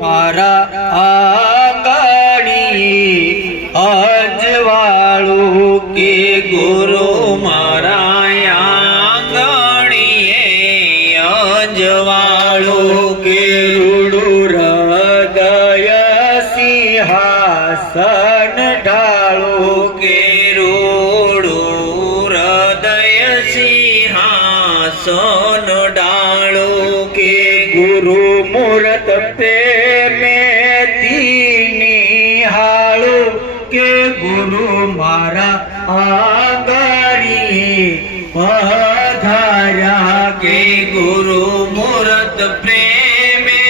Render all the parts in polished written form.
मारा आंगणी अजवाळू के गुरु मारा आंगणी अजवाळू के रूडू हृदय सिंहासन ढाळू के रूडू हृदय सिंहासन डाळू के गुरु मूरत प्रेमे निहाळू के गुरु मारा आंगणी पधार्या के गुरु मूरत प्रेमे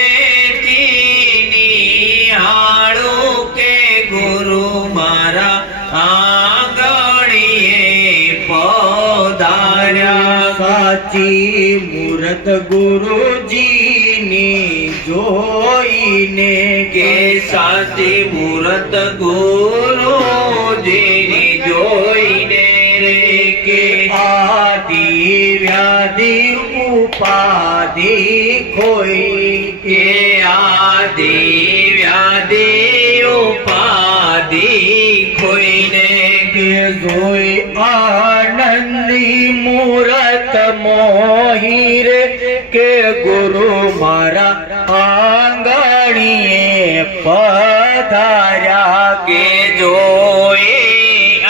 निहाळू के गुरु मारा आंगणी पधार्या साची मूरत गुरुजीनी जोईने के साची मूरत गुरुजीनी जोईने रे के आदि व्याधि उपाधि खोई के आदि व्याधि उपाधि खोईने के जोई आनंदी मूरत मोही रे के गुरु मारा आंगणी पधार्या के जोई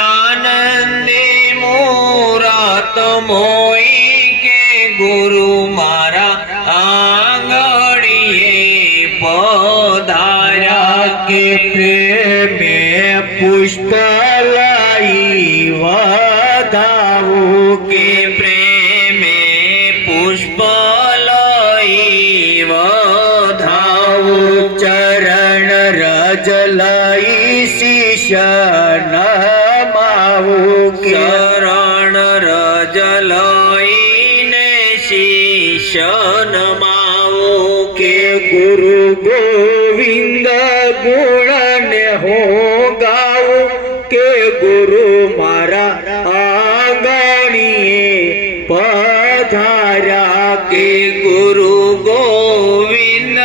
आनंदी मूरत मोही के गुरु मारा आंगणी पधार्या के प्रेमे पुष्प लाई वधाऊ के प्रेमे पुष्प लाई वधाऊ चरण रज लाई शिष्य नमाऊ चरण रज लाई ने शिष्य नमाऊ के गुरु गोविंद गुण ने हो गाऊ के गुरु मारा आंगणी पधार्या के गुरु गोविंद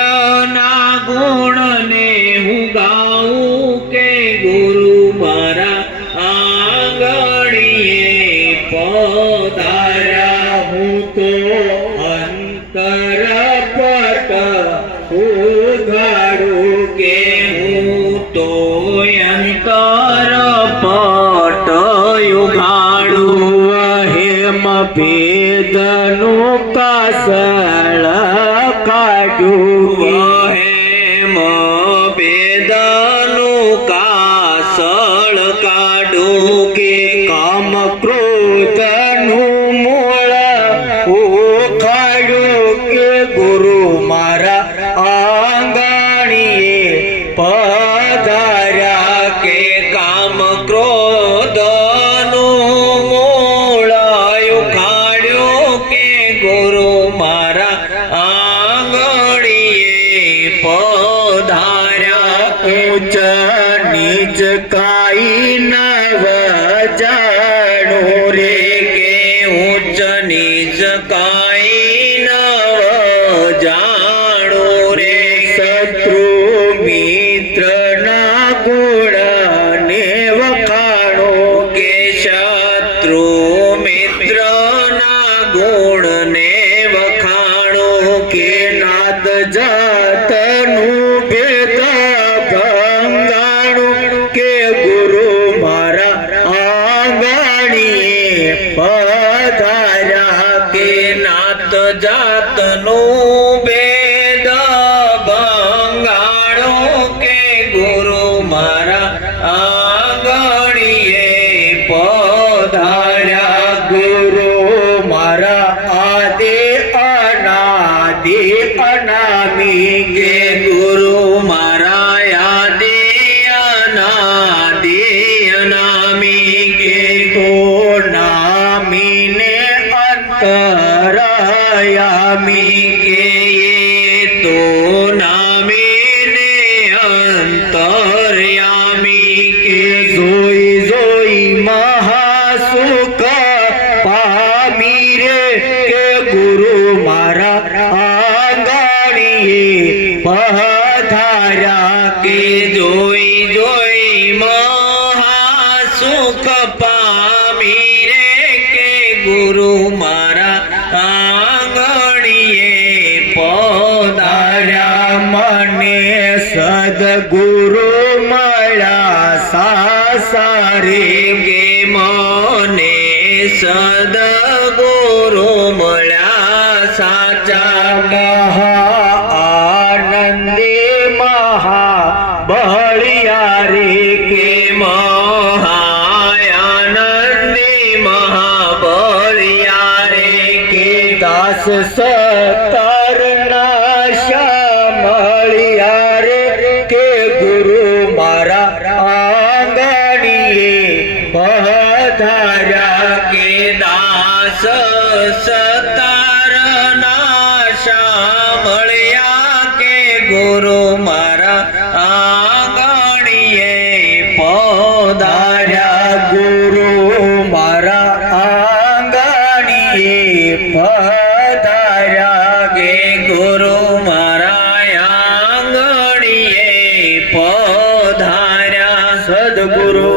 ना गुण ने हूँ गाऊ के गुरु मारा आंगणी पधार्या हूँ तो अंतर पट उघाड़ू के हूँ तो अंतर पट उघाड़ू हेम भेदनु कासळ काढू हेम भेदनु कासळ काढू के काम क्रोधनु मूळ उखाडू के गुरु मारा आंगणी पधार्या के काम क्रोधनु मूळ उखाड्यो के गुरु मारा आंगणी पधार्या ऊंच नीच काई नव जाणू रे के ऊंच नीच काई नव जाणू रे शत्रु मित्र ना गुण ने वखाणो के शत्रु मित्र ना गुण ने वखाणो के नाद जातनु भेद भंगाणु के गुरु मारा आंगणी पधार्या के नात जातनु भेद भंगाणु પધાર્યા કે જોઈ જોઈ મહાસુખ પામી રે કે ગુરુ મારા આંગણીએ પધાર્યા. મને સદગુરુ મળ્યા સાસારે કે મને સદગુરુ મળ્યા સાચા. આનંદે મહાબળિયા રે કે મહાયાનંદી મહાબળિયા રે કે દાસ સતર ના શ્યામળિયા રે કે ગુરુ મારા આંગણીએ પધાર્યા. કે દાસ સતારના શામળિયા કે ગુરુ મારા આંગણીએ પધાર્યા. ગુરુ મારા આંગણીએ પધાર્યા. કે ગુરુ મારા આંગણીએ પધાર્યા. સદગુરુ